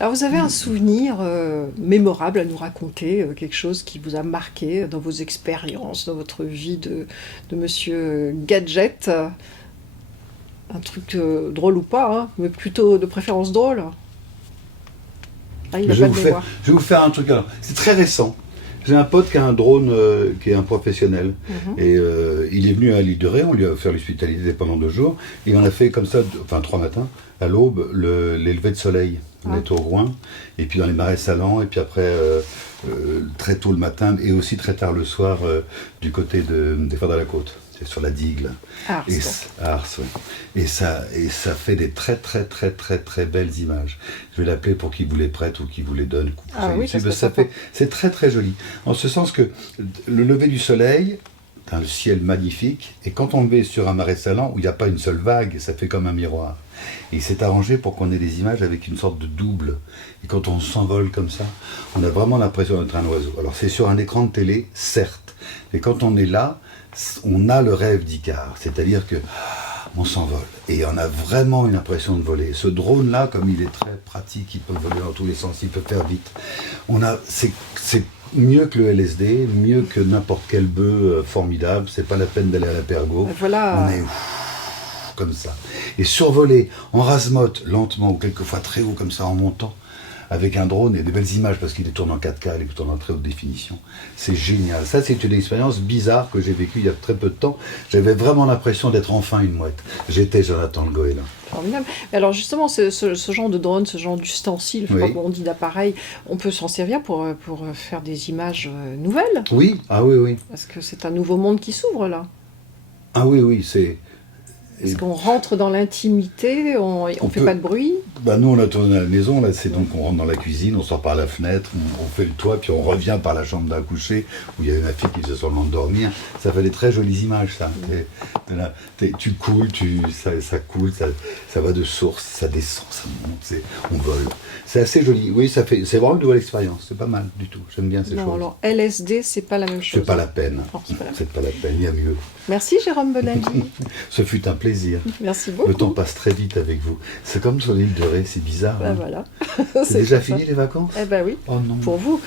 Alors vous avez un souvenir mémorable à nous raconter, quelque chose qui vous a marqué dans vos expériences, dans votre vie de Monsieur Gadget, un truc drôle ou pas, hein, mais plutôt de préférence drôle. Ah, il n'a Je pas vais, de mémoire. je vais vous faire un truc alors. C'est très récent. J'ai un pote qui a un drone, qui est un professionnel. Mhm. Et il est venu à l'île de Ré, on lui a offert l'hospitalité pendant 2 jours. Et on a fait comme ça, enfin 3 matins, à l'aube, les levées de soleil. On Ah. est au Rouen, et puis dans les marais salants, et puis après, très tôt le matin, et aussi très tard le soir, du côté des Fers de la Côte. C'est sur la digue, là. Ah, Et, donc. à Ars, oui. Et ça fait des très très très très très belles images. Je vais l'appeler pour qu'il vous les prête ou qu'il vous les donne. Ah oui, ça serait Ça sympa. fait, c'est très très joli. En ce sens que le lever du soleil, le ciel magnifique, et quand on le met sur un marais salant où il n'y a pas une seule vague, ça fait comme un miroir. Et il s'est arrangé pour qu'on ait des images avec une sorte de double. Et quand on s'envole comme ça, on a vraiment l'impression d'être un oiseau. Alors c'est sur un écran de télé, certes, mais quand on est là, on a le rêve d'Icare, c'est-à-dire que on s'envole et on a vraiment une impression de voler. Ce drone-là, comme il est très pratique, il peut voler dans tous les sens, il peut faire vite. C'est mieux que le LSD, mieux que n'importe quel bœuf formidable. C'est pas la peine d'aller à la Pergo. Voilà. On est comme ça et survoler en rase-motte, lentement ou quelquefois très haut comme ça en montant. Avec un drone et des belles images parce qu'il les tourne en 4K, il les tourne en très haute définition. C'est génial. Ça, c'est une expérience bizarre que j'ai vécue il y a très peu de temps. J'avais vraiment l'impression d'être enfin une mouette. J'étais Jonathan Le Goéland. Formidable. Mais alors justement, ce genre de drone, ce genre d'ustensile, je sais pas Oui. comment on dit d'appareil, on peut s'en servir pour faire des images nouvelles, Oui, ah oui, oui. parce que c'est un nouveau monde qui s'ouvre là. Ah oui, oui, c'est... Parce qu'on rentre dans l'intimité, on fait peut- pas de bruit. Bah nous, on a tourné à la maison, là, c'est donc on rentre dans la cuisine, on sort par la fenêtre, on fait le toit, puis on revient par la chambre d'à coucher, où il y avait ma fille qui faisait seulement dormir. Ça fait des très jolies images, ça. Tu coules, ça coule, ça va de source, ça descend, ça monte, on vole. C'est assez joli. Oui, c'est vraiment une nouvelle expérience, c'est pas mal du tout. J'aime bien ces Non, choses. alors LSD, c'est pas la même chose. C'est pas la peine. Non, c'est pas la peine. C'est pas la peine, il y a mieux. Merci Jérôme Bonaldi. Ce fut un plaisir. Merci beaucoup. Le temps passe très vite avec vous. C'est comme sur l'île de Ré, c'est bizarre. Ben Hein. voilà. C'est déjà sympa. fini les vacances? Eh ben oui, Oh non. pour vous.